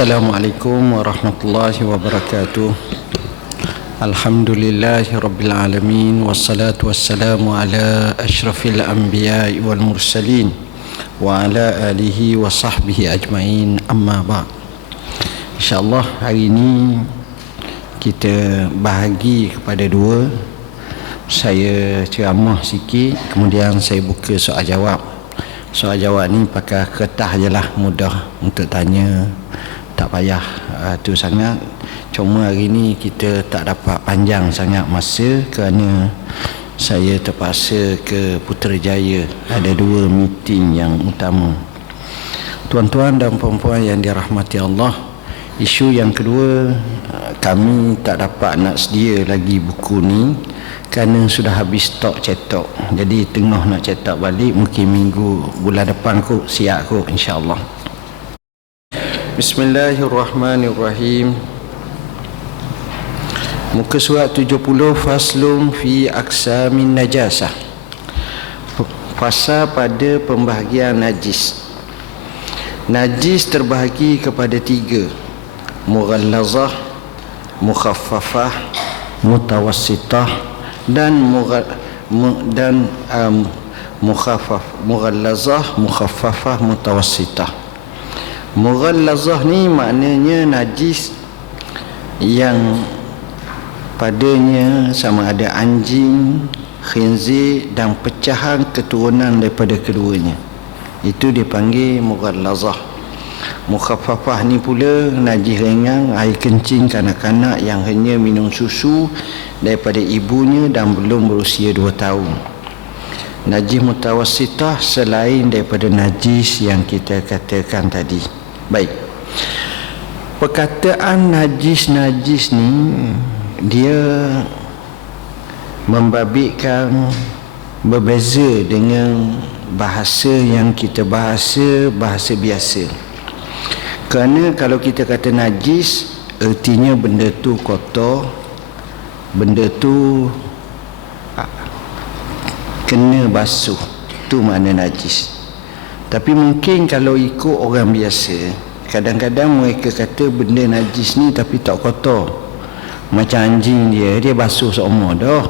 Assalamualaikum warahmatullahi wabarakatuh. Alhamdulillahi rabbil alamin, wassalatu wassalamu ala asyrafil anbiya'i wal mursalin wa ala alihi wa sahbihi ajma'in, amma ba'. InsyaAllah hari ini kita bahagi kepada dua. Saya ceramah sikit, kemudian saya buka soal jawab. Soal jawab ni pakai kertas je lah, mudah untuk tanya, tak payah tu sangat. Cuma hari ni kita tak dapat panjang sangat masa kerana saya terpaksa ke Putrajaya, ada dua meeting yang utama. Tuan-tuan dan puan-puan yang dirahmati Allah, isu yang kedua, kami tak dapat nak sedia lagi buku ni kerana sudah habis stok cetak. Jadi tengah nak cetak balik, mungkin minggu bulan depan kot siap kot, insya-Allah. Bismillahirrahmanirrahim. Muka surat 70, faslun fi aqsamin najasah. Fasal pada pembahagian najis. Najis terbahagi kepada tiga: mughallazah, mukhaffafah, mutawassitah dan mughallazah, mukhaffafah, mutawassitah. Mughallazah ni maknanya najis yang padanya sama ada anjing, khinzir dan pecahan keturunan daripada keduanya. Itu dipanggil mughallazah. Mukhaffafah ni pula najis ringan, air kencing kanak-kanak yang hanya minum susu daripada ibunya dan belum berusia 2 tahun. Najis mutawassitah selain daripada najis yang kita katakan tadi. Baik. Perkataan najis-najis ni dia membabitkan berbeza dengan bahasa yang kita bahasa biasa. Kerana kalau kita kata najis, ertinya benda tu kotor, benda tu kena basuh, tu makna najis. Tapi mungkin kalau ikut orang biasa, kadang-kadang mereka kata benda najis ni tapi tak kotor. Macam anjing dia basuh seumur dah.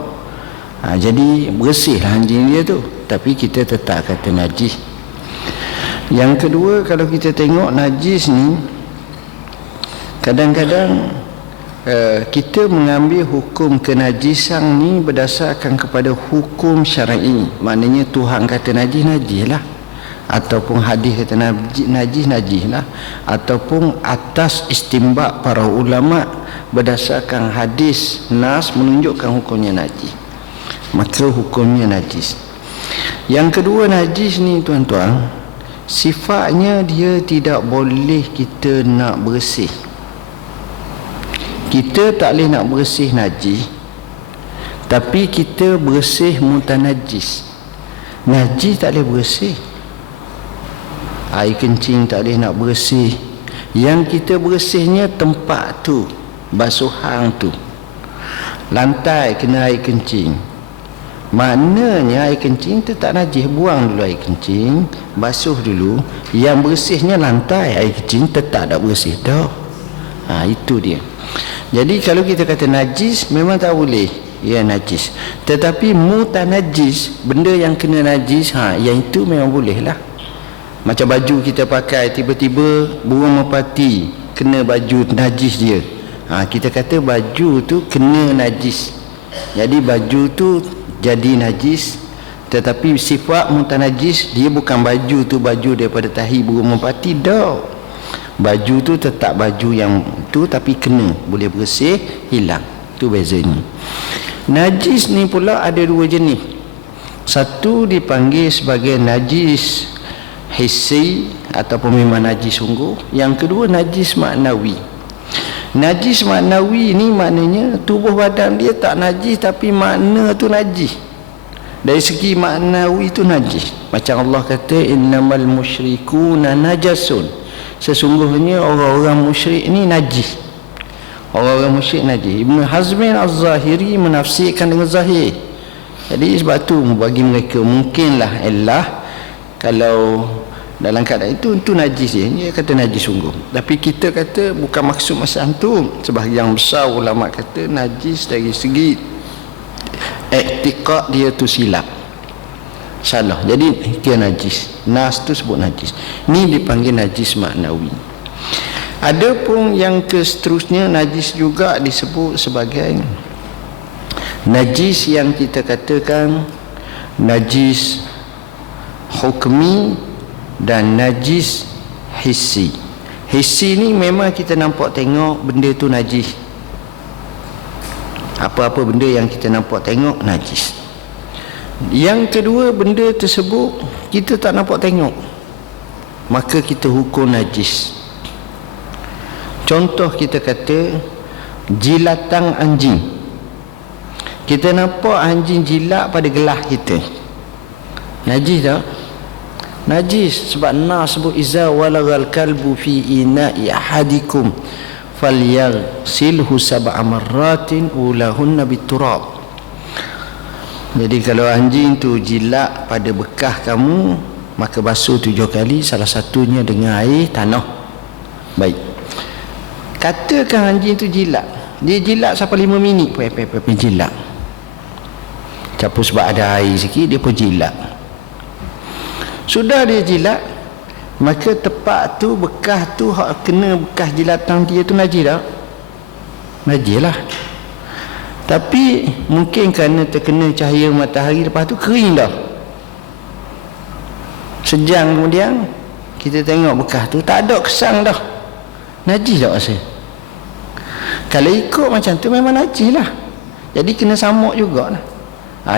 Jadi bersihlah anjing dia tu, tapi kita tetap kata najis. Yang kedua, kalau kita tengok najis ni, kadang-kadang kita mengambil hukum kenajisan ni berdasarkan kepada hukum syar'i. Maknanya Tuhan kata najis, najis lah. Ataupun hadis kata najis, najis lah. Ataupun atas istinbat para ulama berdasarkan hadis nas menunjukkan hukumnya najis, maka hukumnya najis. Yang kedua, najis ni tuan-tuan, sifatnya dia tidak boleh kita nak bersih. Kita tak boleh nak bersih najis, tapi kita bersih mutanajis. Najis tak boleh bersih. Air kencing tak boleh nak bersih. Yang kita bersihnya tempat tu, basuhan tu. Lantai kena air kencing, maknanya air kencing tu tak najis. Buang dulu air kencing, basuh dulu. Yang bersihnya lantai, air kencing tetap tak bersih dah. Itu dia. Jadi kalau kita kata najis, memang tak boleh, ya najis. Tetapi mutanajis, benda yang kena najis, yang itu memang boleh lah. Macam baju kita pakai, tiba-tiba burung merpati kena baju najis dia, kita kata baju tu kena najis. Jadi baju tu jadi najis, tetapi sifat mutanajis, dia bukan baju tu baju daripada tahi burung merpati dah. Baju tu tetap baju yang tu, tapi kena, boleh bersih, hilang. Tu bezanya. Najis ni pula ada dua jenis. Satu dipanggil sebagai najis hissi ataupun memang najis sungguh. Yang kedua najis maknawi. Najis maknawi ni maknanya tubuh badan dia tak najis, tapi makna tu najis. Dari segi maknawi tu najis. Macam Allah kata innamal musyrikuna najasun, sesungguhnya orang-orang musyrik ni najis. Orang-orang musyrik najis. Ibn Hazmin Az-Zahiri menafsirkan dengan zahir. Jadi sebab tu bagi mereka mungkinlah Allah kalau dalam keadaan itu najis dia kata najis sungguh. Tapi kita kata bukan maksud macam tu. Sebahagian besar ulama kata najis dari segi i'tiqad dia tu silap, salah, jadi dia najis. Nas tu sebut najis, ni dipanggil najis maknawi. Ada pun yang seterusnya, najis juga disebut sebagai najis yang kita katakan najis hukmi dan najis hissi. Hissi ni memang kita nampak tengok benda tu najis. Apa-apa benda yang kita nampak tengok najis. Yang kedua, benda tersebut kita tak nampak tengok, maka kita hukum najis. Contoh kita kata jilatan anjing. Kita nampak anjing jilat pada gelas kita, najis tak? Najis. Sebab Nas sebut iza walagal kalbu fi ina'i ahadikum falyaghsilhu sab'a marratin ulahunna biturab. Jadi kalau anjing tu jilat pada bekas kamu, maka basuh 7 kali, salah satunya dengan air tanah. Baik, katakan anjing tu jilat, dia jilat sampai 5 minit pun jilat, campur sebab ada air sikit dia pun jilat. Sudah dia jilat, maka tepat tu bekas tu kena bekas jilatan dia tu najis tak? Najis lah. Tapi mungkin kerana terkena cahaya matahari, lepas tu kering dah. Sejam kemudian kita tengok bekas tu tak ada kesan dah, najis tak rasa? Kalau ikut macam tu memang najis lah. Jadi kena samuk jugalah.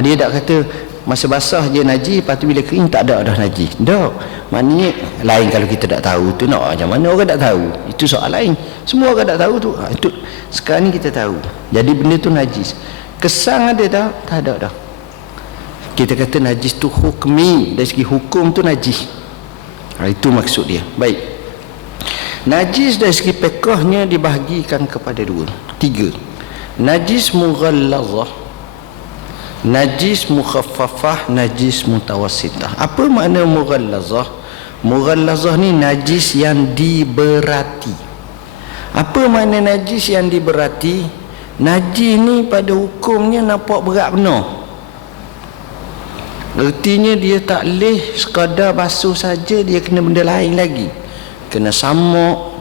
Dia tak kata masa basah je najis, lepas tu bila kering tak ada dah najis. Tak. Maknanya lain kalau kita tak tahu tu nak macam mana orang tak tahu. Itu soal lain. Semua orang tak tahu tu. Itu sekarang ni kita tahu. Jadi benda tu najis. Kesan ada tak? Tak ada dah. Kita kata najis tu hukmi, dari segi hukum tu najis. Itu maksud dia. Baik. Najis dari segi fiqhnya dibahagikan kepada 3. Najis mughallazah, najis mukhaffafah, najis mutawassitah. Apa makna mughallazah? Mughallazah ni najis yang diberati. Apa makna najis yang diberati? Najis ni pada hukumnya nampak berat benar. Artinya dia tak boleh sekadar basuh saja, dia kena benda lain lagi. Kena samuk,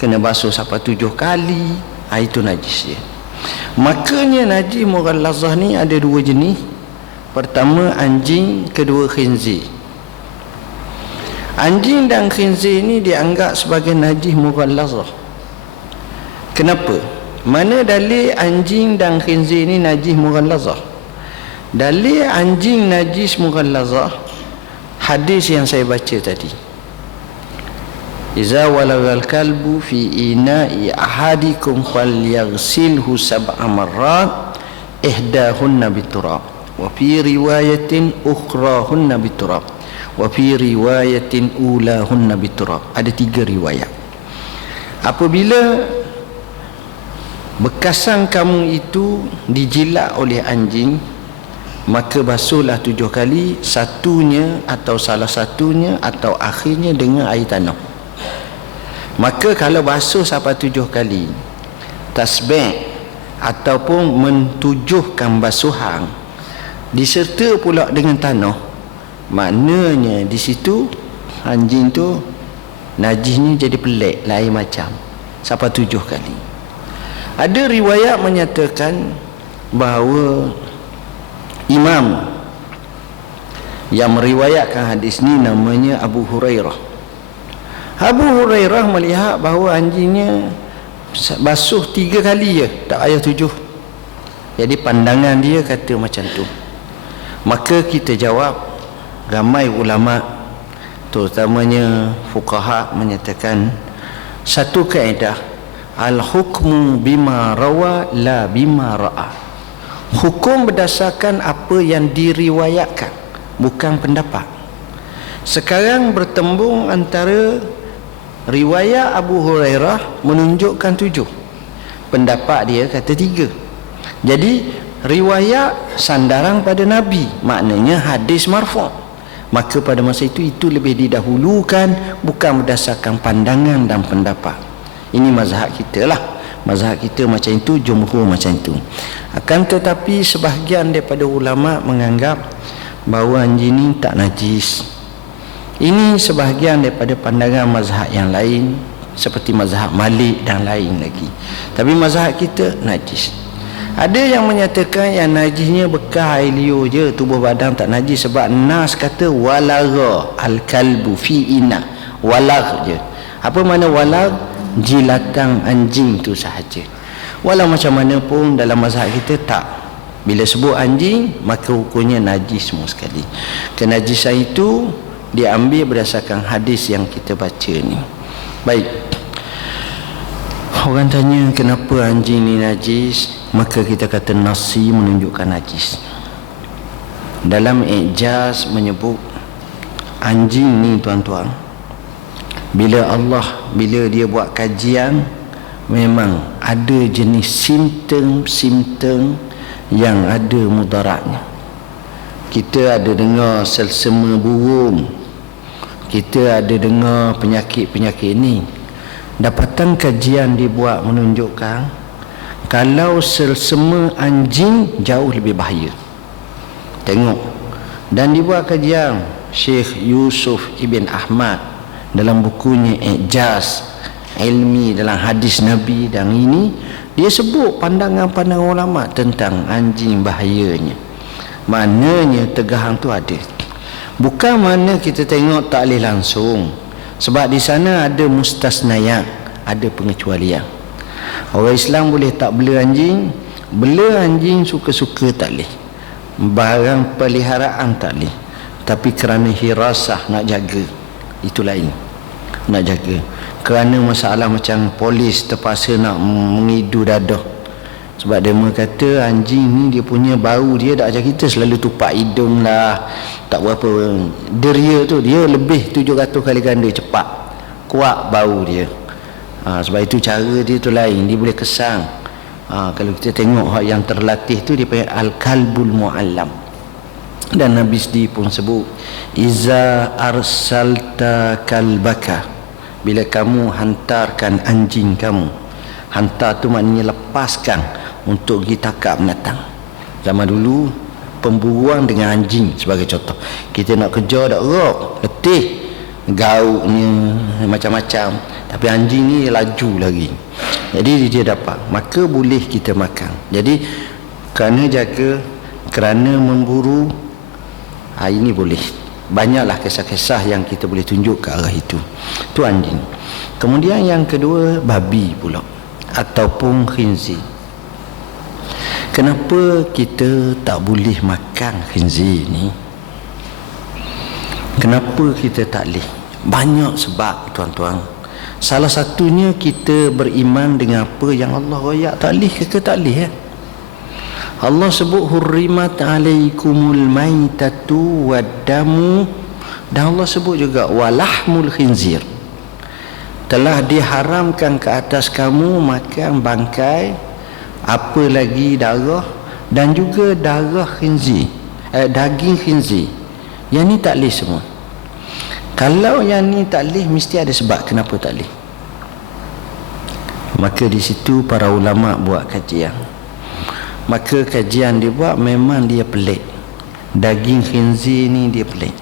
kena basuh sampai 7 kali. Itu najis dia. Makanya najis mughallazah ni ada 2 jenis. Pertama anjing, kedua khinzir. Anjing dan khinzir ni dianggap sebagai najis mughallazah. Kenapa? Mana dalil anjing dan khinzir ni najis mughallazah? Dalil anjing najis mughallazah hadis yang saya baca tadi. Iza walagal kalbu fi ina'i ahadikum falyaghsilhu sab'a marrat ihdahunna biturab wa fi riwayatin ukhrahunna biturab wa fi riwayatin ulahunna biturab. Ada 3 riwayat. Apabila bekasan kamu itu dijilat oleh anjing, maka basuhlah 7 kali, satunya atau salah satunya atau akhirnya dengan air tanah. Maka kalau basuh sampai 7 kali, tasbih ataupun mentujuhkan basuhan diserta pula dengan tanah, maknanya di situ anjing tu najisnya jadi pelik lain macam sampai 7 kali. Ada riwayat menyatakan bahawa imam yang meriwayatkan hadis ni namanya Abu Hurairah. Abu Hurairah melihat bahawa anjingnya basuh 3 kali je, tak payah 7. Jadi pandangan dia kata macam tu. Maka kita jawab, ramai ulama terutamanya fuqaha menyatakan satu kaedah, al-hukmu bima rawa la bima ra'a. Hukum berdasarkan apa yang diriwayatkan, bukan pendapat. Sekarang bertembung antara riwayat Abu Hurairah menunjukkan 7, pendapat dia kata 3. Jadi riwayat sandaran pada Nabi, maknanya hadis marfu'. Maka pada masa itu lebih didahulukan, bukan berdasarkan pandangan dan pendapat. Ini mazhab kita lah. Mazhab kita macam itu, jumhur macam itu. Akan tetapi sebahagian daripada ulama menganggap bahawa anjing ini tak najis. Ini sebahagian daripada pandangan mazhab yang lain, seperti mazhab Malik dan lain lagi. Tapi mazhab kita najis. Ada yang menyatakan yang najisnya bekas air liur je, tubuh badan tak najis, sebab nas kata walagha al-kalbu fi ina. Walag je. Apa makna walag? Jilatan anjing tu sahaja. Walau macam mana pun dalam mazhab kita tak. Bila sebut anjing, maka hukumnya najis semua sekali. Kenajisan itu diambil berdasarkan hadis yang kita baca ni. Baik. Orang tanya kenapa anjing ni najis, maka kita kata nasi menunjukkan najis. Dalam Ijaz menyebut anjing ni tuan-tuan, bila dia buat kajian, memang ada jenis simptom-simptom yang ada mudaratnya. Kita ada dengar selsema burung, kita ada dengar penyakit-penyakit ni. Dapatan kajian dibuat menunjukkan kalau selsema anjing jauh lebih bahaya. Tengok. Dan dibuat kajian Syekh Yusuf Ibn Ahmad dalam bukunya Ijaz Ilmi dalam hadis Nabi, dan ini dia sebut pandangan-pandangan ulama tentang anjing bahayanya. Maknanya tegahan tu ada. Bukan mana kita tengok tak boleh langsung, sebab di sana ada mustasnayat, ada pengecualian. Orang Islam boleh tak bela anjing, bela anjing suka-suka tak boleh, barang peliharaan tak boleh, tapi kerana hirasah nak jaga, itu lain. Nak jaga kerana masalah macam polis terpaksa nak mengidu dadah, sebab dia kata anjing ni dia punya bau dia dah macam kita selalu tupak hidung lah, tak berapa. Deria tu dia lebih 700 kali ganda cepat, kuat bau dia. Sebab itu cara dia tu lain, dia boleh kesang. Kalau kita tengok yang terlatih tu dia panggil al-kalbul mu'allam. Dan Nabi sendiri pun sebut, iza arsalta kalbaka, bila kamu hantarkan anjing kamu. Hantar tu maknanya lepaskan untuk pergi takap binatang. Zaman dulu pemburuan dengan anjing sebagai contoh. Kita nak kejar dak rok, letih, gauknya macam-macam, tapi anjing ni laju lagi. Jadi dia dapat, maka boleh kita makan. Jadi kerana jaga, kerana memburu, ini boleh. Banyaklah kisah-kisah yang kita boleh tunjuk ke arah itu. Itu anjing. Kemudian yang kedua, babi pula ataupun khinzir. Kenapa kita tak boleh makan khinzir ni? Kenapa kita tak boleh? Banyak sebab tuan-tuan. Salah satunya kita beriman dengan apa yang Allah royak. Tak boleh ke tak boleh? Allah sebut hurrimat alaikumul maitatu waddamu, dan Allah sebut juga walahmul khinzir, telah diharamkan ke atas kamu makan bangkai, apa lagi darah, dan juga darah khinzir, daging khinzir. Yang ni tak boleh semua. Kalau yang ni tak boleh, mesti ada sebab kenapa tak boleh. Maka di situ para ulama buat kajian. Maka kajian dia buat memang dia pelik. Daging khinzir ni dia pelik.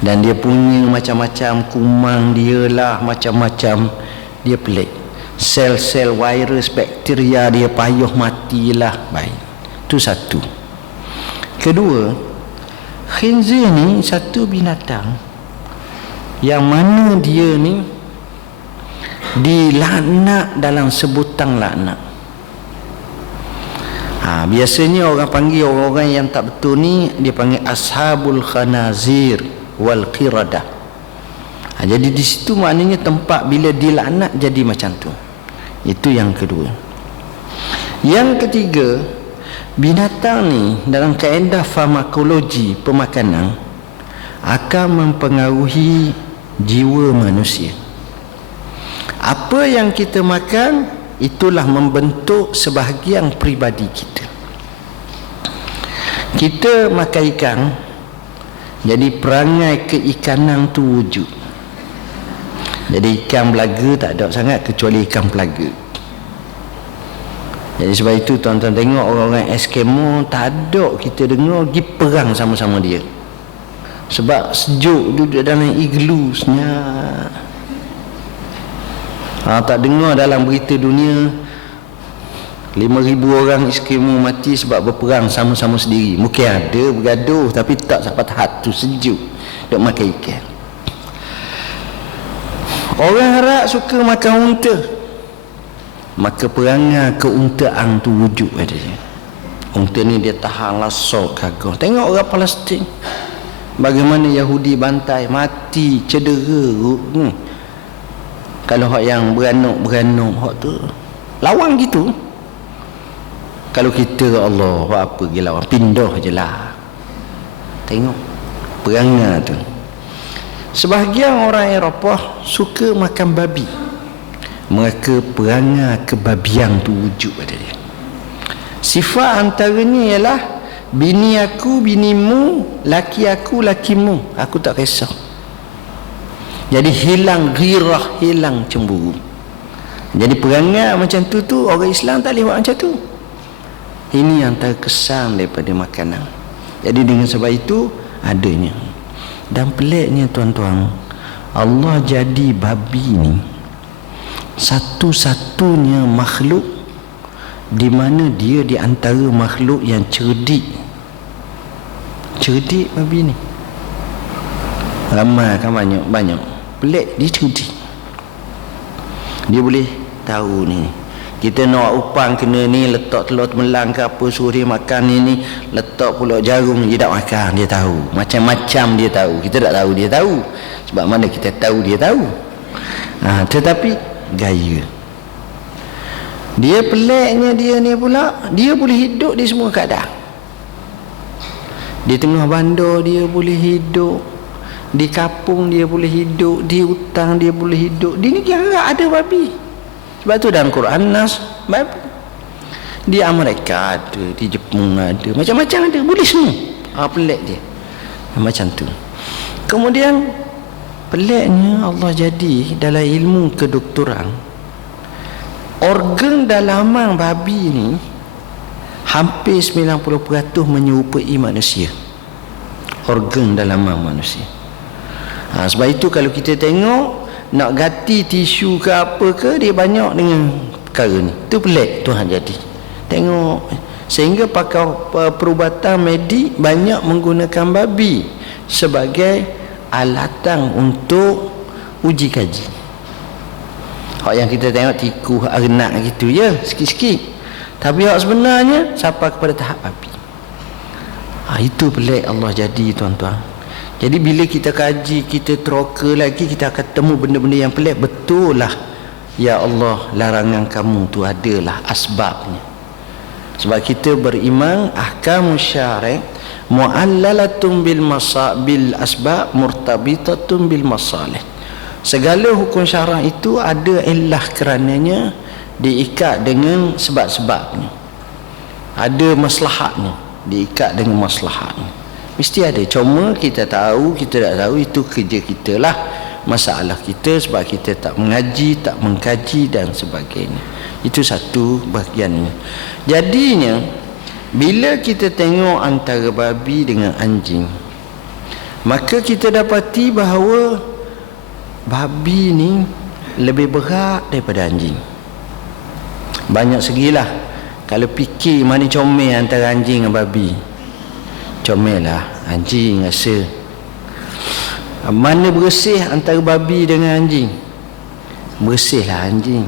Dan dia punya macam-macam kumang dia lah, macam-macam dia pelik. Sel-sel virus, bakteria dia payuh matilah. Baik. Itu satu. Kedua, khinzir ni satu binatang yang mana dia ni dilaknat dalam sebutan laknat. Biasanya orang panggil orang-orang yang tak betul ni, dia panggil ashabul khanazir wal qiradah. Jadi di situ maknanya tempat bila dilaknat jadi macam tu. Itu yang kedua. Yang ketiga, binatang ni dalam kaedah farmakologi pemakanan akan mempengaruhi jiwa manusia. Apa yang kita makan, itulah membentuk sebahagian peribadi kita. Kita makan ikan, Jadi perangai keikanan tu wujud. Jadi ikan belaga tak ada sangat kecuali ikan pelaga. Jadi sebab itu tuan-tuan tengok orang-orang Eskimo tak ada kita dengar pergi perang sama-sama dia. Sebab sejuk duduk dalam iglu senyap. Tak dengar dalam berita dunia 5,000 orang Eskimo mati sebab berperang sama-sama sendiri. Mungkin ada bergaduh tapi tak sampai tahap tu, sejuk duk makan ikan. Orang Arab suka makan unta, maka perangai keuntaan tu wujud pada dia. Unta ni dia tahan lasok kagak. Tengok orang Palestin bagaimana Yahudi bantai, mati, cedera. Kalau hak yang beranuk hak tu lawan gitu. Kalau kita Allah apa pergi lawan, pindah je lah. Tengok perangai tu. Sebahagian orang Eropah suka makan babi, mereka perangai kebabian tu wujud pada dia. Sifat antaranya ialah bini aku binimu, laki aku lakimu, aku tak kisah. Jadi hilang ghirah, hilang cemburu. Jadi perangai macam tu orang Islam tak boleh buat macam tu. Ini antara kesan daripada makanan. Jadi dengan sebab itu adanya. Dan peliknya tuan-tuan, Allah jadi babi ni satu-satunya makhluk di mana dia di antara makhluk yang cerdik. Cerdik babi ni. Ramai kan banyak. Pelik, dia cerdik. Dia boleh tahu ni. Kita nak upang kena ni, letak telur temelang ke apa, suruh dia makan ni, letak pula jarum, dia tak makan, dia tahu. Macam-macam dia tahu. Kita tak tahu dia tahu. Sebab mana kita tahu dia tahu. Tetapi gaya. Dia peliknya dia ni pula, dia boleh hidup di semua keadaan. Di tengah bandar dia boleh hidup, di kampung dia boleh hidup, di hutan dia boleh hidup. Di negeri ada babi. Sebab tu dalam Quran Nas babi. Di Amerika ada, di Jepun ada, macam-macam ada, boleh semua. Pelik dia macam tu. Kemudian peliknya Allah jadi dalam ilmu kedoktoran, organ dalaman babi ni hampir 90% menyerupai manusia. Organ dalaman manusia. Sebab itu kalau kita tengok nak ganti tisu ke apa ke, dia banyak dengan perkara ni. Itu pelik Tuhan jadi. Tengok, sehingga pakar perubatan medik banyak menggunakan babi sebagai alatan untuk uji kaji. Hak yang kita tengok tikus, arnak gitu ya, sikit-sikit. Tapi hak sebenarnya sampai kepada tahap babi. Itu pelik Allah jadi tuan-tuan. Jadi bila kita kaji, kita teroka lagi, kita akan temu benda-benda yang pelik. Betul lah, ya Allah, larangan kamu tu adalah asbabnya. Sebab kita beriman ahkamus syari' mu'allalatun bil asbab murtabitatun bil masalih. Segala hukum syarak itu ada illah kerananya, diikat dengan sebab-sebabnya. Ada maslahatnya, diikat dengan maslahatnya. Mesti ada. Cuma kita tahu, kita tak tahu, itu kerja kita lah, masalah kita sebab kita tak mengaji, tak mengkaji dan sebagainya. Itu satu bahagiannya. Jadinya bila kita tengok antara babi dengan anjing, maka kita dapati bahawa babi ni lebih berat daripada anjing. Banyak segilah. Kalau fikir mana comel antara anjing dan babi, comel lah anjing rasa. Mana bersih antara babi dengan anjing? Bersih lah anjing.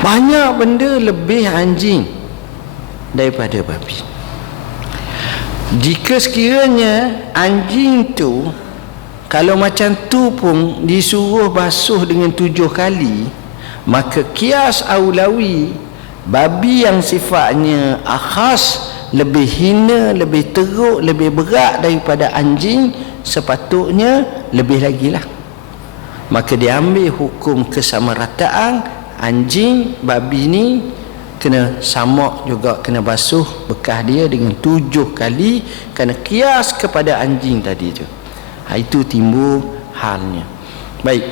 Banyak benda lebih anjing daripada babi. Jika sekiranya anjing tu kalau macam tu pun disuruh basuh dengan 7 kali, maka kias aulawi babi yang sifatnya akhas, lebih hina, lebih teruk, lebih berat daripada anjing, sepatutnya lebih lagi lah. Maka diambil hukum kesamarataan, anjing, babi ni kena samak juga, kena basuh bekas dia dengan 7 kali, kena kias kepada anjing tadi tu. Itu timbul halnya. Baik.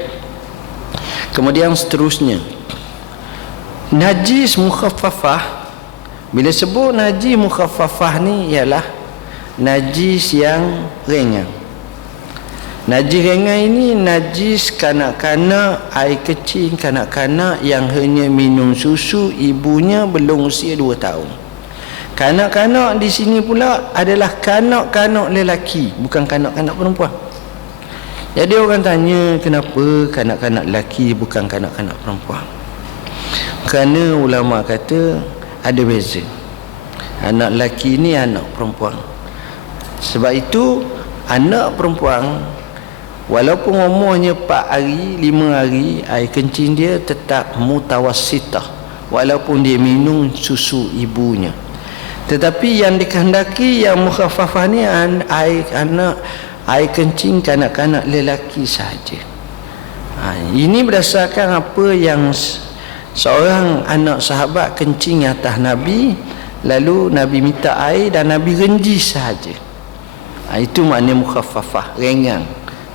Kemudian seterusnya, najis mukhaffafah. Bila sebut najis mukhaffafah ni ialah najis yang ringan. Najis ringan ini najis kanak-kanak, air kecil kanak-kanak yang hanya minum susu ibunya belum usia 2 tahun. Kanak-kanak di sini pula adalah kanak-kanak lelaki, bukan kanak-kanak perempuan. Jadi orang tanya, kenapa kanak-kanak lelaki bukan kanak-kanak perempuan? Kerana ulama kata ada beza. Anak lelaki ni anak perempuan. Sebab itu anak perempuan walaupun umurnya 4 hari, 5 hari, air kencing dia tetap mutawassitah walaupun dia minum susu ibunya. Tetapi yang dikehendaki yang mukhaffafah ni air kencing kanak-kanak lelaki sahaja. Ini berdasarkan apa yang seorang anak sahabat kencing atas Nabi, lalu Nabi minta air dan Nabi renji sahaja. Itu makna mukhaffafah, ringan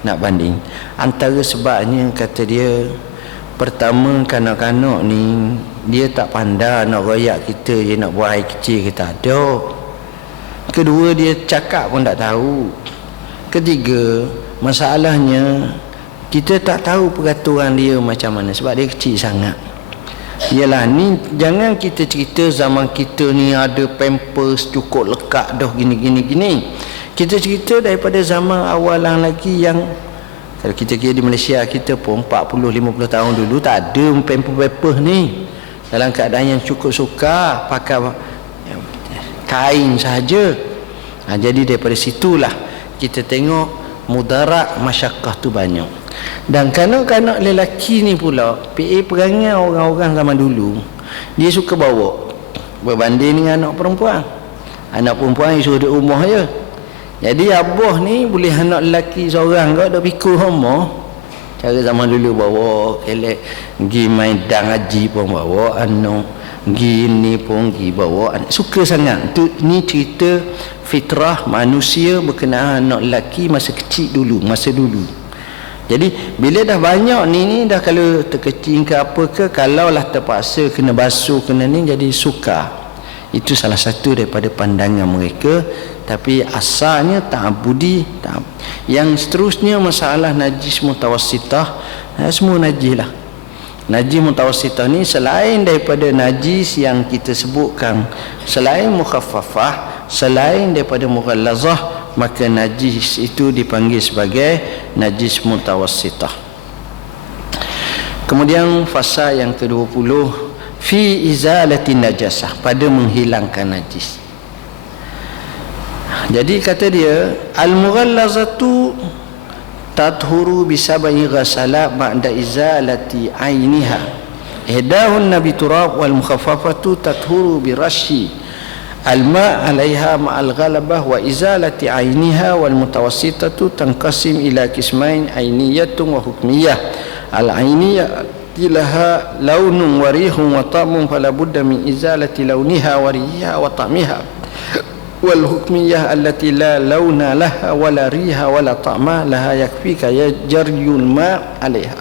nak banding. Antara sebabnya kata dia, pertama kanak-kanak ni dia tak pandai nak royak kita, dia nak buat air kecil kita ada. Kedua, dia cakap pun tak tahu. Ketiga, masalahnya kita tak tahu peraturan dia macam mana sebab dia kecil sangat. Yalah, ni jangan kita cerita zaman kita ni ada pampers cukup lekat dah gini. Kita cerita daripada zaman awalan lagi yang kalau kita kira di Malaysia kita pun 40-50 tahun dulu tak ada pampers ni. Dalam keadaan yang cukup suka pakai kain sahaja. Jadi daripada situlah kita tengok mudarat masyakkah tu banyak. Dan kanak-kanak lelaki ni pula PA perangai orang-orang zaman dulu, dia suka bawa berbanding dengan anak perempuan. Anak perempuan yang suruh duduk rumah je. Jadi abah ni boleh anak lelaki seorang kau dah pikul rumah. Cara zaman dulu bawa kelek, pergi main dang haji pun bawa anak, pergi ni pun pergi bawa anak. Suka sangat. Ni cerita fitrah manusia berkenaan anak lelaki masa kecil dulu, masa dulu. Jadi bila dah banyak ni dah kalau terkecing ke apa ke, kalaulah terpaksa kena basuh kena ni, jadi suka. Itu salah satu daripada pandangan mereka. Tapi asalnya ta'abudi. Yang seterusnya masalah najis mutawassitah, semua najis lah. Najis mutawassitah ni selain daripada najis yang kita sebutkan, selain mukhaffafah, selain daripada mughallazah, maka najis itu dipanggil sebagai najis mutawassitah. Kemudian fasa yang ke-20, fi izalati najasah, pada menghilangkan najis. Jadi kata dia, al-mughallazatu tathuru bisabai ghasalat ba'da izalati ainiha. Ihdahun nabi turab wal mukhaffafatu tathuru birashi al-ma' 'alaiha ma'al ghalabah wa izalati 'ainiha wal mutawassitatu tanqasim ila qismain 'ainiyatun wa hukmiyah. Al-'ainiyah laha launun wa rihun wa ta'mun fala budda min izalati launiha wa rihiha wa ta'miha. Wal hukmiyah allati la launa laha wa la riha wa la ta'ma laha yakfika jarjul ma' 'alaiha.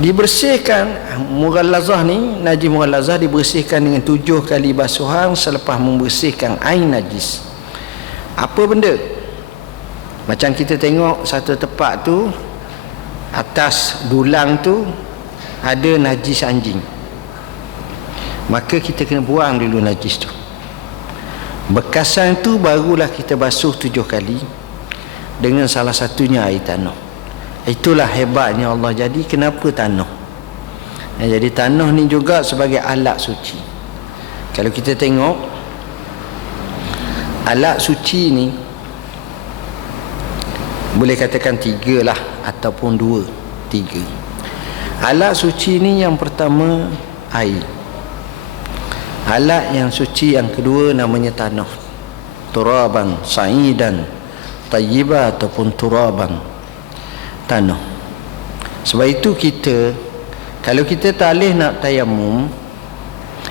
Dibersihkan mughallazah ni, najis mughallazah dibersihkan dengan 7 kali basuhan selepas membersihkan air najis. Apa benda? Macam kita tengok satu tempat tu, atas dulang tu ada najis anjing, maka kita kena buang dulu najis tu. Bekasan tu barulah kita basuh 7 kali dengan salah satunya air tanah. Itulah hebatnya Allah. Jadi kenapa tanah? Jadi tanah ni juga sebagai alat suci. Kalau kita tengok alat suci ni, boleh katakan 3 lah ataupun 2, 3. Alat suci ni yang pertama air. Alat yang suci yang kedua namanya tanah. Turaban sa'idan tayyiba ataupun turaban, tanah. Sebab itu kita, kalau kita tak boleh nak tayamum,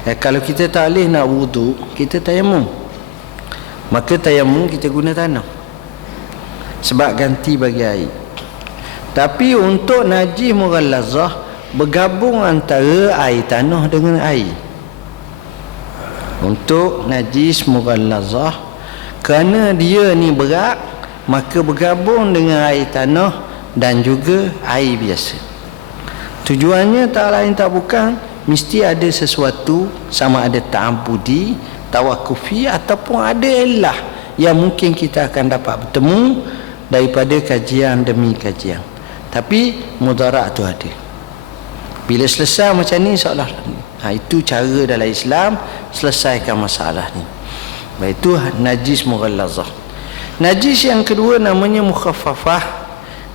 Kalau kita tak boleh nak wudu, kita tayamum. Maka tayamum kita guna tanah, sebab ganti bagi air. Tapi untuk najis mughallazah, bergabung antara air tanah dengan air. Untuk najis mughallazah, kerana dia ni berat, maka bergabung dengan air tanah dan juga air biasa. Tujuannya tak lain tak bukan, mesti ada sesuatu, sama ada ta'abbudi, tawakufi, ataupun ada illah yang mungkin kita akan dapat bertemu daripada kajian demi kajian. Tapi mudarat tu ada. Bila selesai macam ni, seolah itu cara dalam Islam selesaikan masalah ni. Baik, itu najis mughallazah. Najis yang kedua namanya mukhaffafah,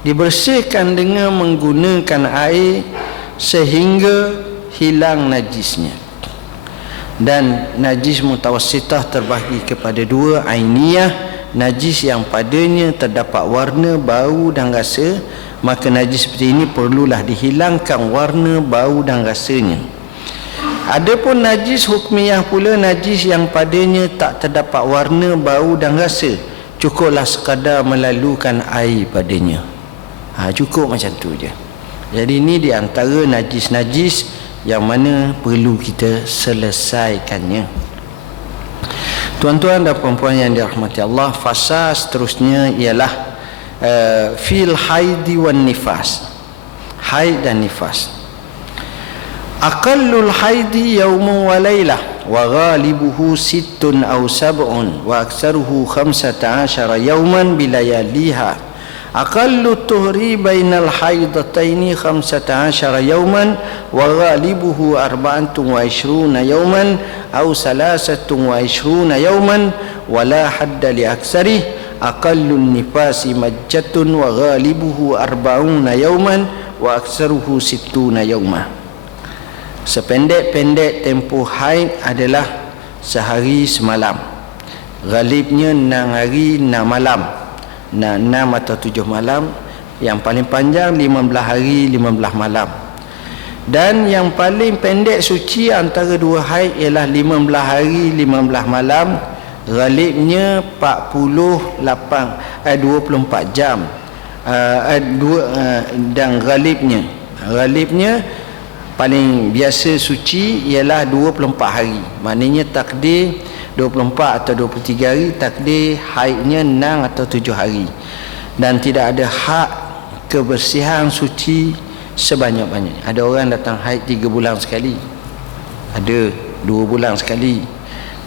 dibersihkan dengan menggunakan air sehingga hilang najisnya. Dan najis mutawassitah terbahagi kepada dua: ainiyah, najis yang padanya terdapat warna, bau dan rasa, maka najis seperti ini perlulah dihilangkan warna, bau dan rasanya. Adapun najis hukmiyah pula, najis yang padanya tak terdapat warna, bau dan rasa, cukuplah sekadar melalukan air padanya. Cukup macam tu je. Jadi ini di antara najis-najis yang mana perlu kita selesaikannya. Tuan-tuan dan puan-puan yang dirahmati Allah, fasa seterusnya ialah fil haidi wan nifas. Haid dan nifas. Aqallul haidi yawmun wa laylah wa ghalibuhu 6 aw 7 wa aktsaruhu 15 yawman bilayaliha. Aqallu tuhri bainal haidataini 15 yawman wa ghalibuhu 24 yawman aw 23 yawman wa la hadda li aktsarih. Aqallun nifasi majjatun wa ghalibuhu 40 yawman wa aktsaruhu 60 yawman. Sependek-pendek tempoh haid adalah sehari semalam, ghalibnya 6 hari 6 malam, 6 atau 7 malam. Yang paling panjang 15 hari 15 malam. Dan yang paling pendek suci antara dua haid ialah 15 hari 15 malam, ghalibnya 24 jam. Dan ghalibnya paling biasa suci ialah 24 hari. Maknanya takdir 24 atau 23 hari, takdir haidnya 6 atau 7 hari. Dan tidak ada hak kebersihan suci sebanyak-banyak. Ada orang datang haid 3 bulan sekali, ada 2 bulan sekali,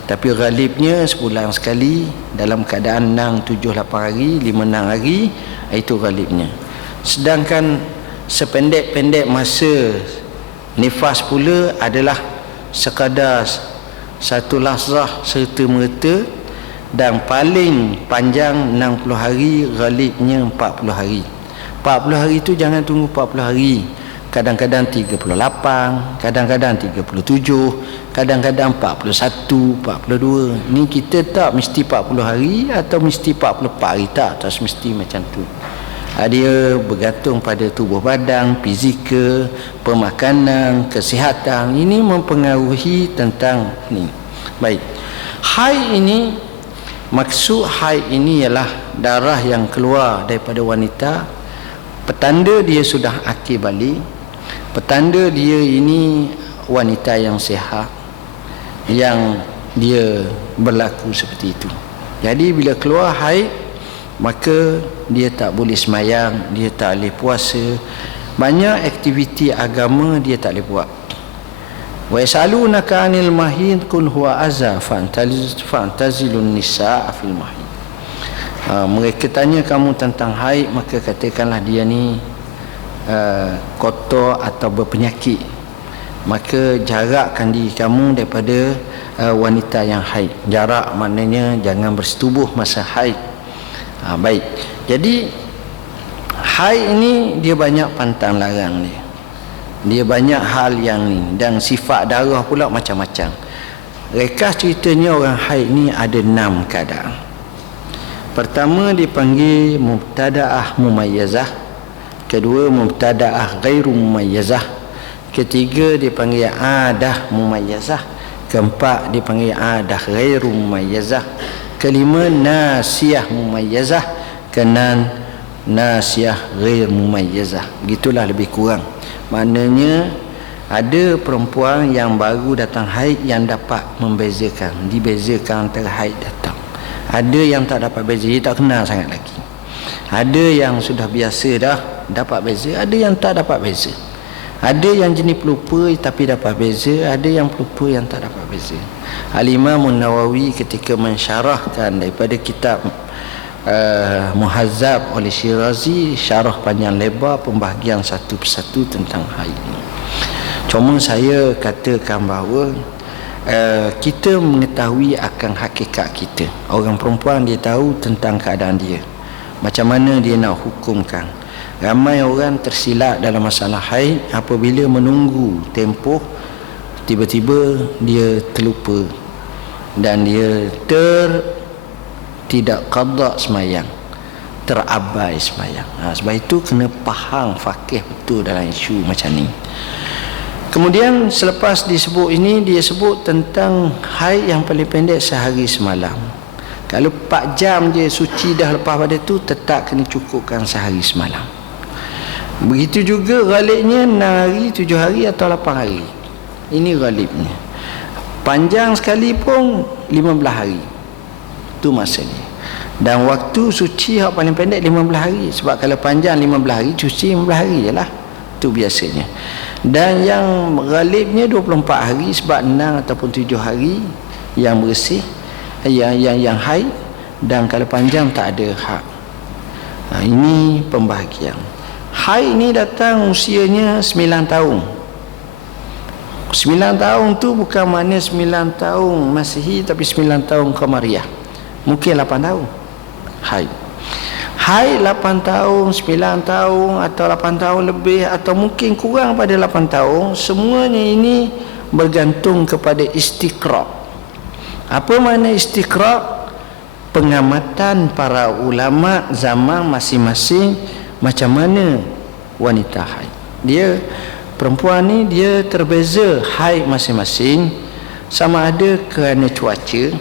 tapi ghalibnya sebulan sekali dalam keadaan 6, 7, 8 hari, 5, 6 hari, itu ghalibnya. Sedangkan sependek-pendek masa nifas pula adalah sekadar satu lahzah serta merta, dan paling panjang 60 hari, ghalibnya 40 hari. 40 hari itu jangan tunggu 40 hari, kadang-kadang 38, kadang-kadang 37, kadang-kadang 41, 42. Ni kita tak mesti 40 hari atau mesti 44 hari, tak mesti macam tu. Dia bergantung pada tubuh badan, fizikal, pemakanan, kesihatan. Ini mempengaruhi tentang ni. Baik. Haid ini, maksud haid ini ialah darah yang keluar daripada wanita. Petanda dia sudah akil balik. Petanda dia ini wanita yang sihat, yang dia berlaku seperti itu. Jadi bila keluar haid, maka dia tak boleh semayang, dia tak boleh puasa, banyak aktiviti agama dia tak boleh buat. Wa yasalunaka 'anil mahid qul huwa adza fa'tazilun nisaa fil mahid. Mereka tanya kamu tentang haid, maka katakanlah dia ni kotor atau berpenyakit, maka jarakkan diri kamu daripada wanita yang haid. Jarak maknanya jangan bersetubuh masa haid. Baik. Jadi haid ini dia banyak pantang larang dia. Dia banyak hal yang ni, dan sifat darah pula macam-macam. Ringkas ceritanya, orang haid ni ada 6 keadaan. Pertama dipanggil mubtadaah mumayyazah, kedua mubtadaah ghairu mumayyazah, ketiga dipanggil adah mumayyazah, Keempat dipanggil adah ghairu mumayyazah. Kelima nasiyah mumayyazah. Keenam nasiyah ghair mumayyazah. Gitulah lebih kurang. Maknanya ada perempuan yang baru datang haid yang dapat dibezakan antara haid datang. Ada yang tak dapat beza, dia tak kenal sangat lagi. Ada yang sudah biasa dah dapat beza, ada yang tak dapat beza. Ada yang jenis pelupa tapi dapat beza, ada yang pelupa yang tak dapat beza. Al-Imam Nawawi ketika mensyarahkan daripada kitab Muhazzab oleh Syirazi, syarah panjang lebar pembahagian satu persatu tentang haid ini. Cuma saya katakan bahawa kita mengetahui akan hakikat kita. Orang perempuan dia tahu tentang keadaan dia, macam mana dia nak hukumkan. Ramai orang tersilap dalam masalah haid apabila menunggu tempoh, tiba-tiba dia terlupa dan dia tidak qada semayang, terabai semayang. Sebab itu kena faham fakih betul dalam isu macam ni. Kemudian selepas disebut ini, dia sebut tentang haid yang paling pendek sehari semalam. Kalau 4 jam je suci dah lepas pada tu, tetap kena cukupkan sehari semalam. Begitu juga ghalibnya 6 hari, 7 hari atau 8 hari. Ini ghalibnya. Panjang sekali pun 15 hari. Itu masanya. Dan waktu suci yang paling pendek 15 hari. Sebab kalau panjang 15 hari, cuci 15 hari je lah. Itu biasanya. Dan yang ghalibnya 24 hari, sebab 6 ataupun 7 hari yang bersih, yang haid. Dan kalau panjang tak ada hak. Ini pembahagian. Haid ni datang usianya 9 tahun. 9 tahun tu bukan makna 9 tahun Masihi, tapi 9 tahun Qamariyah. Mungkin 8 tahun haid. Haid 8 tahun, 9 tahun atau 8 tahun lebih, atau mungkin kurang pada 8 tahun. Semuanya ini bergantung kepada istiqra'. Apa makna istiqra'? Pengamatan para ulama zaman masing-masing macam mana wanita haid. Dia perempuan ni dia terbeza haid masing-masing, sama ada kerana cuaca,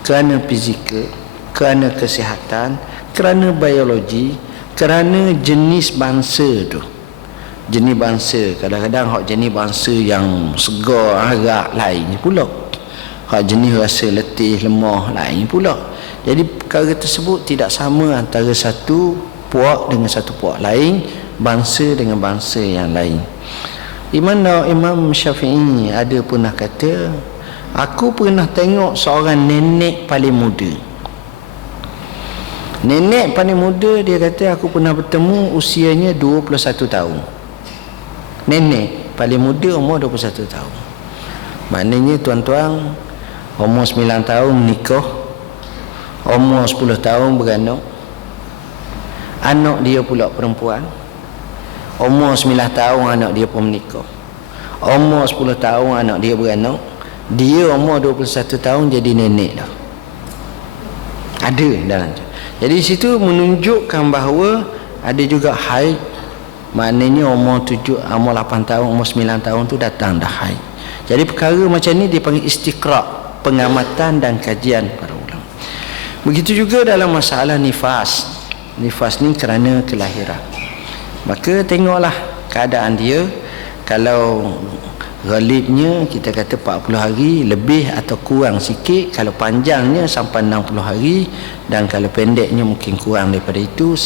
kerana fizikal, kerana kesihatan, kerana biologi, kerana jenis bangsa tu. Jenis bangsa, kadang-kadang hak jenis bangsa yang segar, arak lain pula. Hak jenis rasa letih, lemah lain pula. Jadi perkara tersebut tidak sama antara satu puak dengan satu puak lain, bangsa dengan bangsa yang lain. Imam Syafi'i ada pernah kata, aku pernah tengok seorang nenek paling muda. Nenek paling muda, dia kata aku pernah bertemu usianya 21 tahun. Nenek paling muda umur 21 tahun. Maknanya tuan-tuan, umur 9 tahun nikah, umur 10 tahun beranak, anak dia pula perempuan, umur 9 tahun anak dia pun menikah, umur 10 tahun anak dia beranak, dia umur 21 tahun jadi nenek dah. Ada dalam tu. Jadi situ menunjukkan bahawa ada juga haid. Maknanya umur 8 tahun, umur 9 tahun tu datang dah haid. Jadi perkara macam ni dipanggil istiqra', pengamatan dan kajian para ulama. Begitu juga dalam masalah nifas. Nifas ni kerana kelahiran. Maka tengoklah keadaan dia. Kalau ghalibnya kita kata 40 hari, lebih atau kurang sikit. Kalau panjangnya sampai 60 hari, dan kalau pendeknya mungkin kurang daripada itu,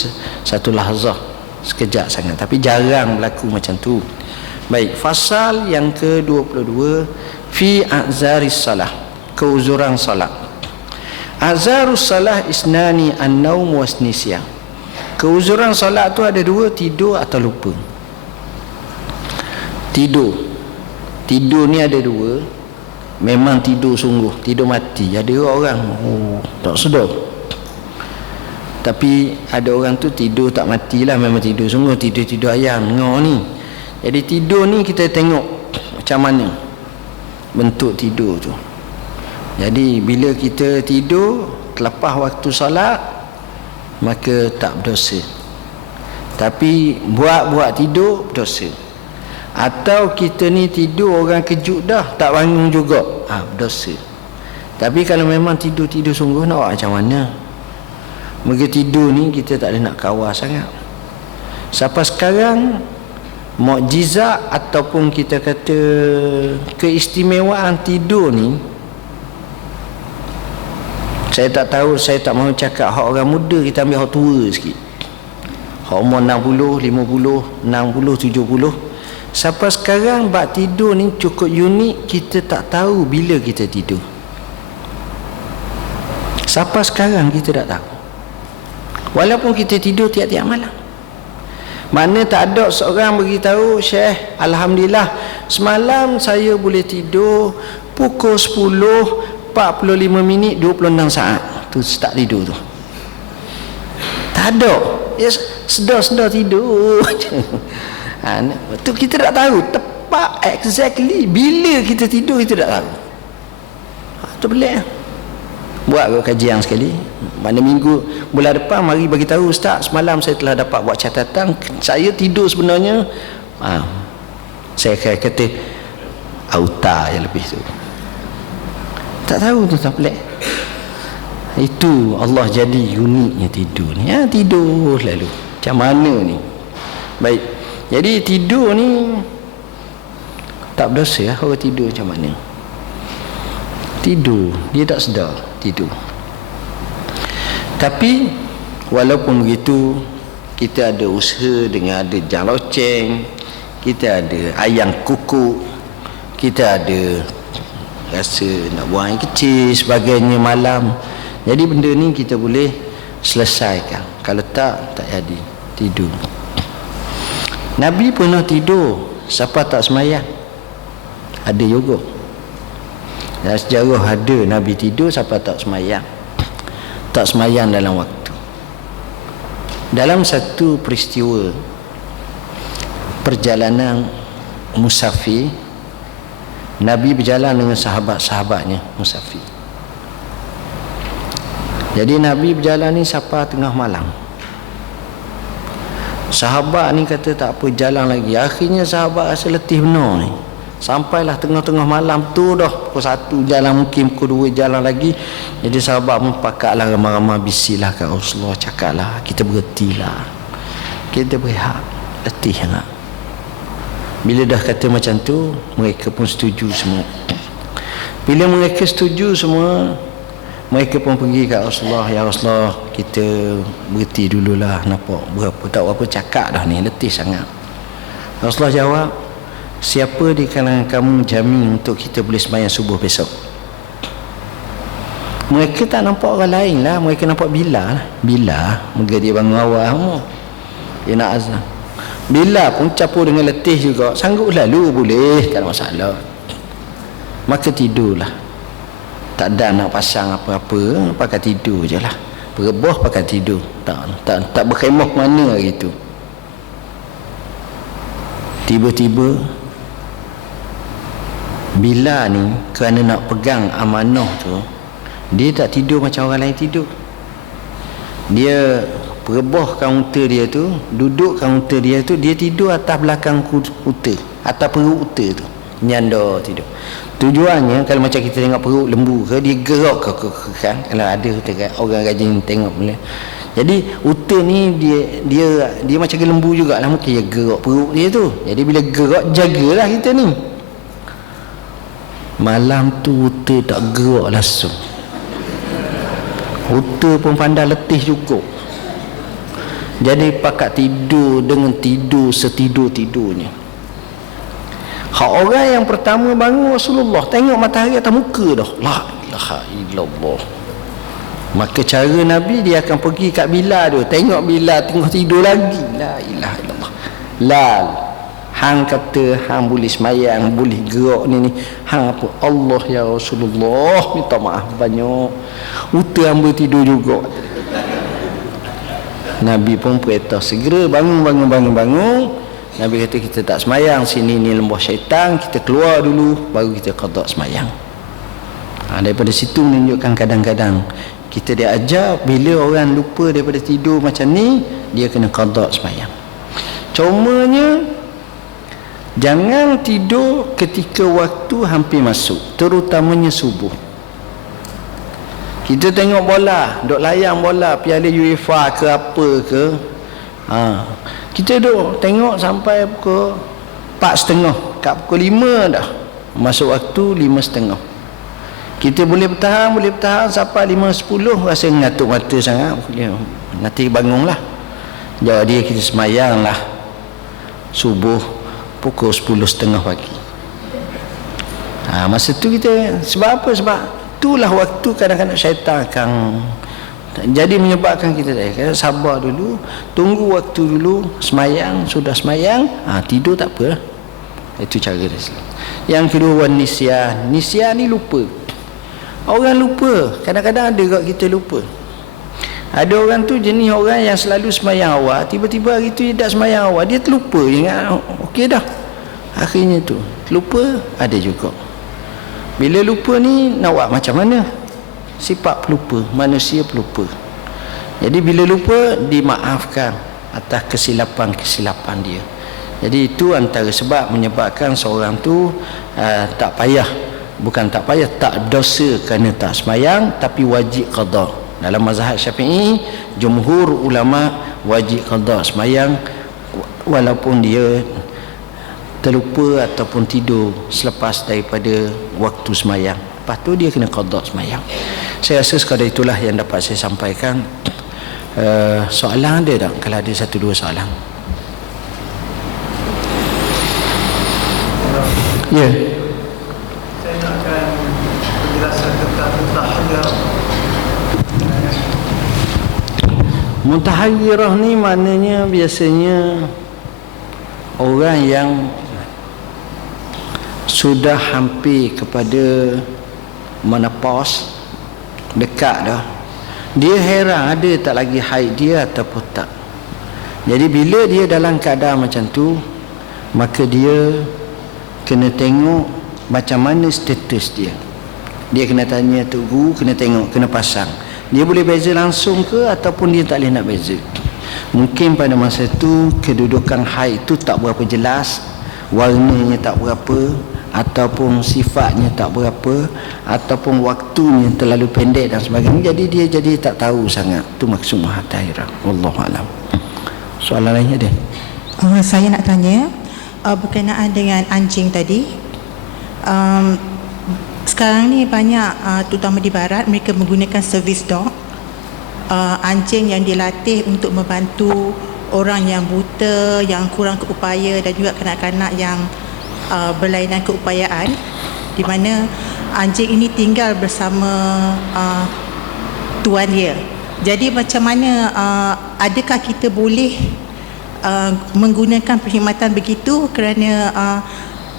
satu lahzah, sekejap sangat. Tapi jarang berlaku macam tu. Baik, fasal yang ke-22, fi a'zaris salah, keuzuran salat. A'zarus salah isnani an-naum wasnisya. Keuzuran salat tu ada dua, tidur atau lupa. Tidur ni ada dua. Memang tidur sungguh, tidur mati. Ada orang tak sedar. Tapi ada orang tu tidur tak matilah, memang tidur sungguh, tidur ayam ngor ni. Jadi tidur ni kita tengok macam mana bentuk tidur tu. Jadi bila kita tidur terlepas waktu solat, maka tak berdosa. Tapi buat tidur berdosa. Atau kita ni tidur orang kejut dah tak bangun juga, berdosa. Tapi kalau memang tidur-tidur sungguh, nak buat macam mana? Mereka tidur ni kita tak boleh nak kawal sangat. Sampai sekarang mukjizat ataupun kita kata keistimewaan tidur ni, saya tak tahu, saya tak mahu cakap hak orang muda, kita ambil hak tua sikit. Hak umur 60, 50, 60, 70. Sampai sekarang bab tidur ni cukup unik, kita tak tahu bila kita tidur. Sampai sekarang kita tak tahu. Walaupun kita tidur tiap-tiap malam. Mana tak ada seorang beritahu, Syekh, alhamdulillah semalam saya boleh tidur pukul 10 45 minit 26 saat. Tu start tidur tu. Tak ada. Ya, sedar-sedar tidur. Tu kita tak tahu tepat exactly bila kita tidur, kita tak tahu. Tu pelik. Buat kajian sekali, mana minggu bulan depan mari bagi tahu, Ustaz, semalam saya telah dapat buat catatan, saya tidur sebenarnya saya kata auta yang lebih tu. Tak tahu tu, tak pelik. Itu Allah jadi uniknya tidur ni. Tidur lalu macam mana ni? Baik, jadi tidur ni tak berdosa orang tidur macam mana? Tidur dia tak sedar tidur. Tapi walaupun begitu, kita ada usaha dengan ada jang loceng, kita ada ayam kukuk, kita ada rasa nak buang air kecil sebagainya malam. Jadi benda ni kita boleh selesaikan. Kalau tak jadi tidur. Nabi pernah tidur, siapa tak semayang? Ada juga. Dan sejarah ada Nabi tidur siapa tak semayang. Tak semayang dalam waktu. Dalam satu peristiwa perjalanan musafir, Nabi berjalan dengan sahabat-sahabatnya musafir. Jadi Nabi berjalan ni sampai tengah malam. Sahabat ni kata tak apa, jalan lagi. Akhirnya sahabat rasa letih benar ni. Sampailah tengah-tengah malam tu dah pukul 1 jalan, mungkin pukul 2 jalan lagi. Jadi sahabat pun pakatlah ramai-ramai bisilah kat Rasulullah, cakaplah kita berhentilah, kita berehat, letih sangat. Bila dah kata macam tu, mereka pun setuju semua. Bila mereka setuju semua, mereka pun pergi kat Rasulullah, ya Rasulullah, kita berhenti dululah, nampak berapa cakap dah ni, letih sangat. Rasulullah jawab, siapa di kalangan kamu jamin untuk kita boleh sembahyang subuh besok? Mereka tak nampak orang lain lah, mereka nampak Bilal. Bilal, mereka dia bangun awal, dia nak azan. Bilal pun campur dengan letih juga, sanggup lalu boleh, tak ada masalah. Maka tidurlah. Tak ada nak pasang apa-apa, pakai tidur je lah. Bereboh pakai tidur, tak berkhemah mana gitu. Tiba-tiba Bilal ni kerana nak pegang amanah tu, dia tak tidur macam orang lain tidur. Dia perebohkan unta dia tu, dudukkan unta dia tu, dia tidur atas belakang unta, atas perut unta tu, nyanda tidur. Tujuannya kalau macam kita tengok perut lembu ke, dia gerak ke kan, kalau ada orang rajin tengok boleh. Jadi unta ni dia macam lembu jugalah, mungkin dia gerak perut dia tu. Jadi bila gerak, jagalah kita ni. Malam tu unta tak gerak langsung. Unta pun pandai letih juga. Jadi pakat tidur dengan tidur setidur-tidurnya. Hak orang yang pertama bangun Rasulullah, tengok matahari atas muka dah. La ilaha illallah. Maka cara Nabi, dia akan pergi kat Bilal tu, tengok Bilal tengah tidur lagi. La ilaha illallah. Lal, hang kata hang boleh semayang, boleh gerak ni. Hang apa? Allah ya Rasulullah, minta maaf banyak. Unta hamba tidur juga. Nabi pun perintah segera bangun. Nabi kata kita tak semayang sini, ni lembah syaitan, kita keluar dulu baru kita qada semayang. Daripada situ menunjukkan kadang-kadang kita diajar bila orang lupa daripada tidur macam ni, dia kena qada semayang. Cumanya Jangan tidur ketika waktu hampir masuk, terutamanya subuh. Kita tengok bola, duk layang bola Piala UEFA ke apa ke, kita duk tengok sampai pukul 4.30, kat pukul 5 dah masuk waktu 5.30. Kita boleh bertahan sampai 5.10, rasa ngantuk mata sangat, nanti bangunlah. Jadi kita semayang lah subuh pukul 10.30 pagi. Masa tu kita, sebab apa? Sebab itulah waktu kadang-kadang syaitan akan jadi menyebabkan kita sabar dulu, tunggu waktu dulu, semayang, sudah semayang, tidur tak apa. Itu cara dia. Yang kedua, nisyan. Nisyan ni lupa. Orang lupa, kadang-kadang ada kat kita lupa. Ada orang tu jenis orang yang selalu semayang awal, tiba-tiba hari tu dia tak semayang awal, dia terlupa, ingat okey dah, akhirnya tu lupa. Ada juga bila lupa ni nak buat macam mana? Sifat pelupa, manusia pelupa. Jadi bila lupa, dimaafkan atas kesilapan-kesilapan dia. Jadi itu antara sebab menyebabkan seorang tu tak payah, bukan tak payah, tak dosa kerana tak semayang, tapi wajib qada. Dalam mazhab Syafi'i, jumhur ulama wajib qada semayang walaupun dia terlupa ataupun tidur selepas daripada waktu semayang. Lepas tu dia kena qada semayang. Saya rasa sekadar itulah yang dapat saya sampaikan. Soalan ada tak? Kalau ada 1-2 soalan. Ya. Saya nakkan penjelasan tentang mutahayyirah. Mutahayyirah ni maknanya biasanya orang yang sudah hampir kepada menopause, dekat dah, dia heran ada tak lagi haid dia ataupun tak. Jadi bila dia dalam keadaan macam tu, maka dia kena tengok macam mana status dia. Dia kena tanya Tok Guru, kena tengok, kena pasang. Dia boleh beza langsung ke ataupun dia tak boleh nak beza. Mungkin pada masa tu kedudukan haid tu tak berapa jelas, warnanya tak berapa, ataupun sifatnya tak berapa, ataupun waktunya terlalu pendek dan sebagainya. Jadi dia jadi tak tahu sangat. Tu maksud mutahayyirah. Wallahu alam. Soalan lain ada? Saya nak tanya berkenaan dengan anjing tadi. Sekarang ni banyak terutama di barat, mereka menggunakan service dog, anjing yang dilatih untuk membantu orang yang buta, yang kurang keupaya, dan juga kanak-kanak yang berlainan keupayaan, di mana anjing ini tinggal bersama tuan dia. Jadi macam mana, adakah kita boleh menggunakan perkhidmatan begitu kerana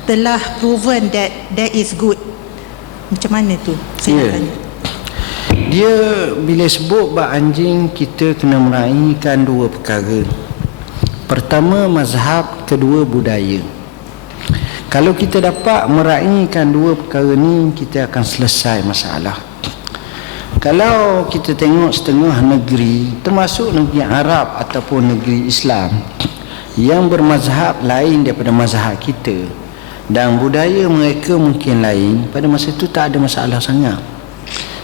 telah proven that is good? Macam mana tu? Saya nak tanya. Dia bila sebut bab anjing, kita kena meraihkan 2 perkara. Pertama mazhab, kedua budaya. Kalau kita dapat meraihkan 2 perkara ni, kita akan selesai masalah. Kalau kita tengok setengah negeri, termasuk negeri Arab ataupun negeri Islam, yang bermazhab lain daripada mazhab kita, dan budaya mereka mungkin lain, pada masa itu tak ada masalah sangat.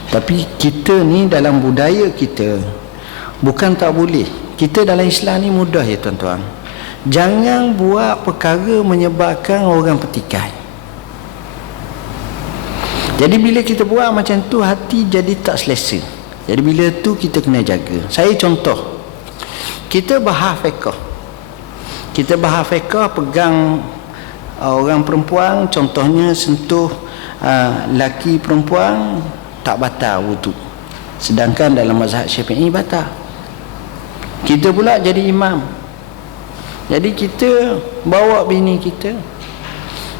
Tapi kita ni dalam budaya kita, bukan tak boleh. Kita dalam Islam ni mudah ya tuan-tuan. Jangan buat perkara menyebabkan orang petikai. Jadi bila kita buat macam tu, hati jadi tak selesa. Jadi bila tu kita kena jaga. Saya contoh, kita bahas fiqh. Kita bahas fiqh, pegang orang perempuan, contohnya sentuh laki perempuan tak batal wudu, sedangkan dalam mazhab Syafi'i batal. Kita pula jadi imam, jadi kita bawa bini kita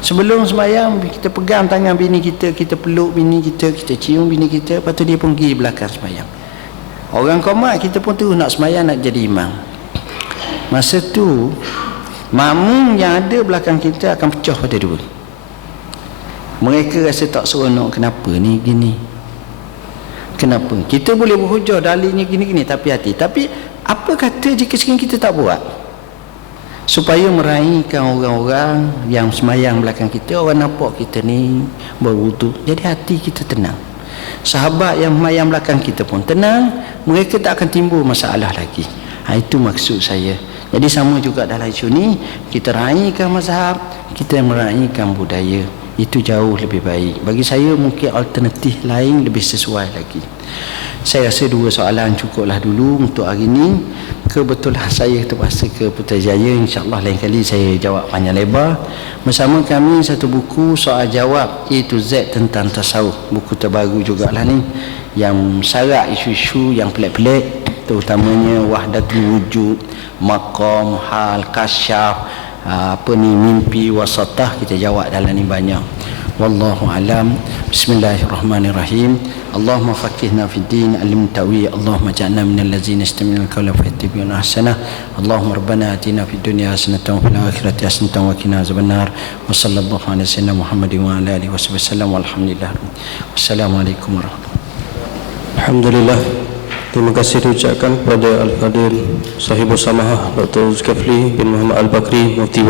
sebelum sembahyang, kita pegang tangan bini kita, kita peluk bini kita, kita cium bini kita, lepas tu dia pun pergi belakang sembahyang. Orang qomat, kita pun terus nak sembahyang, nak jadi imam. Masa tu makmum yang ada belakang kita akan pecah pada 2. Mereka rasa tak seronok. Kenapa ni gini? Kenapa? Kita boleh berhujah dalilnya gini-gini, tapi hati. Tapi apa kata jika sekarang kita tak buat? supaya meraihkan orang-orang yang semayang belakang kita, orang nampak kita ni berwudu, jadi hati kita tenang. Sahabat yang semayang belakang kita pun tenang, mereka tak akan timbul masalah lagi. Itu maksud saya. Jadi sama juga dalam isu ni, kita raihkan mazhab, kita meraihkan budaya, itu jauh lebih baik. Bagi saya mungkin alternatif lain lebih sesuai lagi. Saya rasa 2 soalan cukuplah dulu untuk hari ini. Kebetulan saya terpaksa ke Putrajaya, insya-Allah lain kali saya jawab panjang lebar. Bersama kami satu buku soal jawab A to Z tentang tasawuf, buku terbaru jugalah ni, yang syarat isu-isu yang pelik-pelik, terutamanya wahdatul wujud, maqam, hal, kasyaf, mimpi, wasatah, kita jawab dalam ni banyak. Wallahu alam. Bismillahirrahmanirrahim. Allahumma faqihna fid din, alim ta'wil. Allahumma ja'alna minal ladzina yastami'una al-qawla fayattabi'una ahsanah. Allahumma rabbana atina fid dunya hasanatan wa fil akhirati hasanatan wa qina azabannar. Wa sallallahu ala sayyidina Muhammadin wa ala alihi wasallam. Walhamdulillah. Wassalamualaikum warahmatullahi wabarakatuh. Alhamdulillah. Terima kasih diucapkan kepada Al-Qadir Sahibus Samahah Dr. Zulkifli bin Muhammad Al-Bakri, Mufti